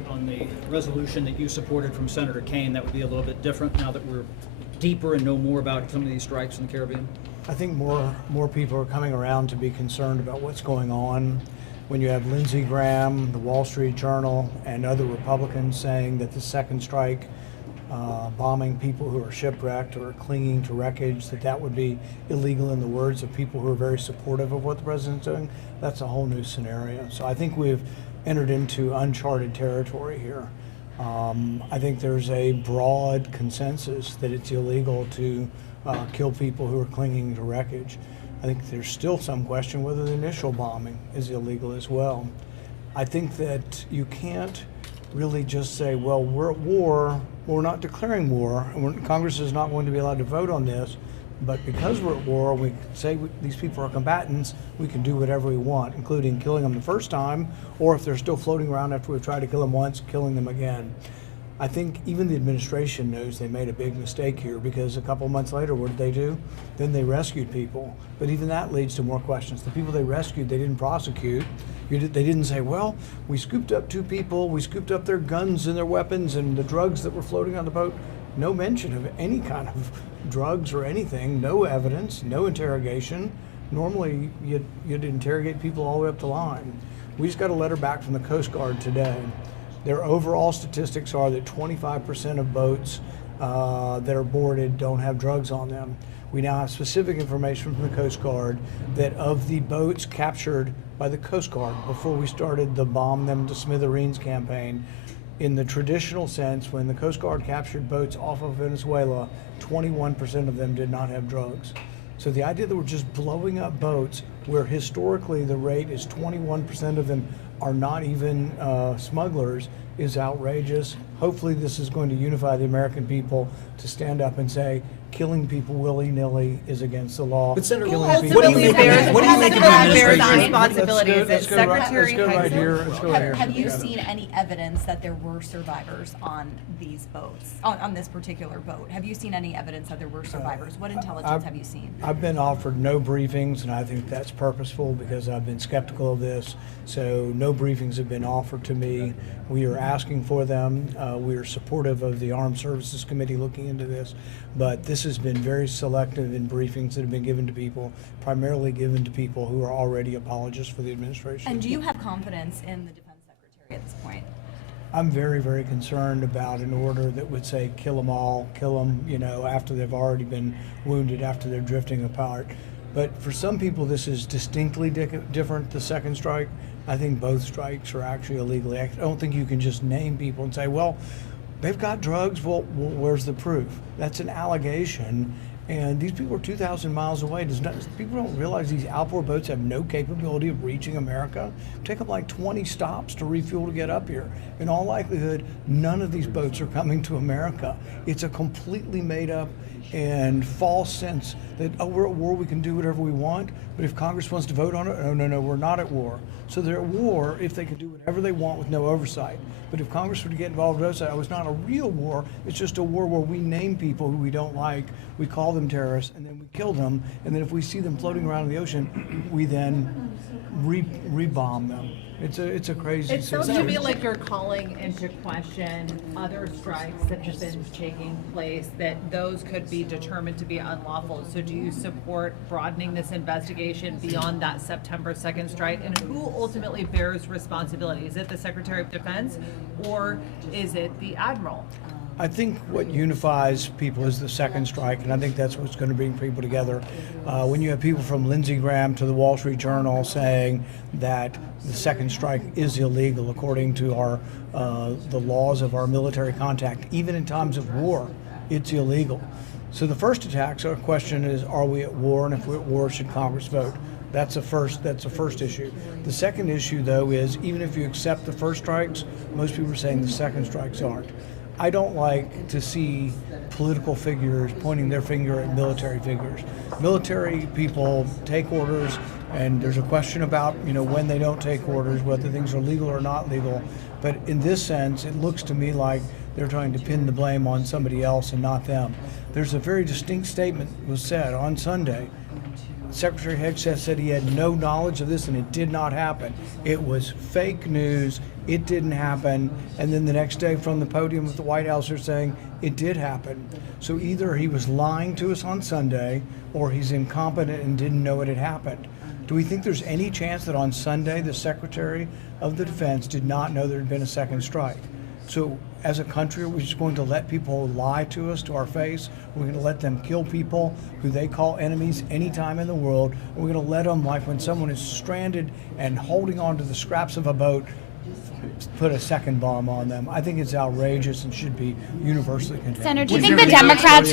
vote on the resolution that you supported from Senator Kaine, that would be a little bit different now that we're deeper and know more about some of these strikes in the Caribbean? I think more people are coming around to be concerned about what's going on. When you have Lindsey Graham, the Wall Street Journal, and other Republicans saying that the second strike, bombing people who are shipwrecked or clinging to wreckage, that would be illegal in the words of people who are very supportive of what the president's doing, that's a whole new scenario. So I think we've entered into uncharted territory here. I think there's a broad consensus that it's illegal to kill people who are clinging to wreckage. I think there's still some question whether the initial bombing is illegal as well. I think that you can't really just say, well, we're at war, we're not declaring war, and Congress is not going to be allowed to vote on this, but because we're at war, we say these people are combatants, we can do whatever we want, including killing them the first time, or if they're still floating around after we've tried to kill them once, killing them again. I think even the administration knows they made a big mistake here, because a couple months later, what did they do? Then they rescued people. But even that leads to more questions. The people they rescued, they didn't prosecute. They didn't say, well, we scooped up 2 people, we scooped up their guns and their weapons and the drugs that were floating on the boat. No mention of any kind of drugs or anything, no evidence, no interrogation. Normally, you'd interrogate people all the way up the line. We just got a letter back from the Coast Guard today. Their overall statistics are that 25% of boats that are boarded don't have drugs on them. We now have specific information from the Coast Guard that of the boats captured by the Coast Guard before we started the Bomb Them to Smithereens campaign, in the traditional sense, when the Coast Guard captured boats off of Venezuela, 21% of them did not have drugs. So the idea that we're just blowing up boats where historically the rate is 21% of them are not even smugglers is outrageous. Hopefully this is going to unify the American people to stand up and say killing people willy-nilly is against the law. But Senator, what do you think of the administration? Responsibility is it Secretary Hegseth? Have you seen any evidence that there were survivors on these boats, on this particular boat? Have you seen any evidence that there were survivors? What intelligence have you seen? I've been offered no briefings, and I think that's purposeful because I've been skeptical of this. So no briefings have been offered to me. We are asking for them. We are supportive of the Armed Services Committee looking into this, but this has been very selective in briefings that have been given to people, primarily given to people who are already apologists for the administration. And do you have confidence in the Defense Secretary at this point? I'm very, very concerned about an order that would say kill them all, kill them, after they've already been wounded, after they're drifting apart. But for some people, this is distinctly different, the second strike. I think both strikes are actually illegal. I don't think you can just name people and say, well, they've got drugs, well, where's the proof? That's an allegation, and these people are 2,000 miles away. People don't realize these outboard boats have no capability of reaching America. Take them like 20 stops to refuel to get up here. In all likelihood, none of these boats are coming to America. It's a completely made up and false sense that, oh, we're at war, we can do whatever we want, but if Congress wants to vote on it, oh, no, we're not at war. So they're at war if they can do whatever they want with no oversight. But if Congress were to get involved with oversight, it's not a real war, it's just a war where we name people who we don't like, we call them terrorists, and then we kill them, and then if we see them floating around in the ocean, we then re-bomb them. It's a crazy It sounds to situation. me like you're calling into question other strikes that have been taking place, that those could be determined to be unlawful. So do you support broadening this investigation beyond that September 2nd strike? And who ultimately bears responsibility? Is it the Secretary of Defense or is it the Admiral? I think what unifies people is the second strike, and I think that's what's going to bring people together. When you have people from Lindsey Graham to the Wall Street Journal saying that the second strike is illegal according to the laws of our military contact, even in times of war, it's illegal. So the first question is, are we at war? And if we're at war, should Congress vote? That's the first issue. The second issue, though, is even if you accept the first strikes, most people are saying the second strikes aren't. I don't like to see political figures pointing their finger at military figures. Military people take orders, and there's a question about when they don't take orders, whether things are legal or not legal. But in this sense, it looks to me like they're trying to pin the blame on somebody else and not them. There's a very distinct statement was said on Sunday. Secretary Hegseth said he had no knowledge of this and it did not happen. It was fake news. It didn't happen. And then the next day from the podium at the White House, they're saying it did happen. So either he was lying to us on Sunday or he's incompetent and didn't know it had happened. Do we think there's any chance that on Sunday the Secretary of the Defense did not know there had been a second strike? So as a country, are we just going to let people lie to us to our face? We're going to let them kill people who they call enemies anytime in the world. We're going to let them, like when someone is stranded and holding on to the scraps of a boat, put a second bomb on them. I think it's outrageous and should be universally condemned. Senator, do you think the Democrats